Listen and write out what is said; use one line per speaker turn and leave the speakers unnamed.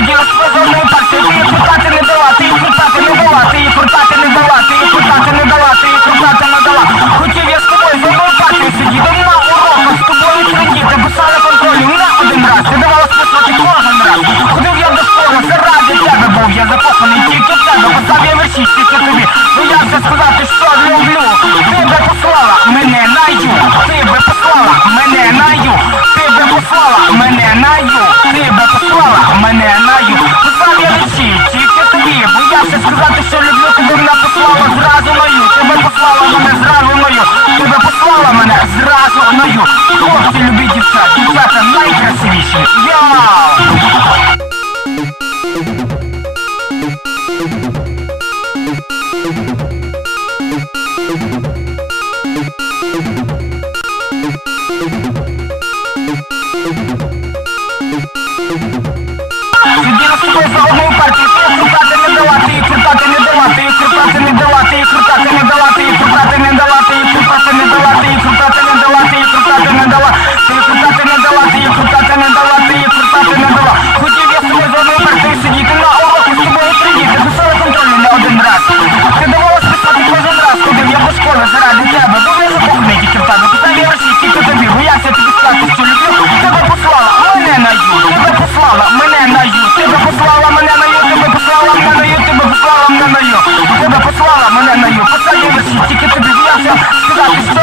Yeah. Хлопці, любіть дівчат, дівчата найкрасивіші. Йоу! Судді наступає за одну партію. Thank you.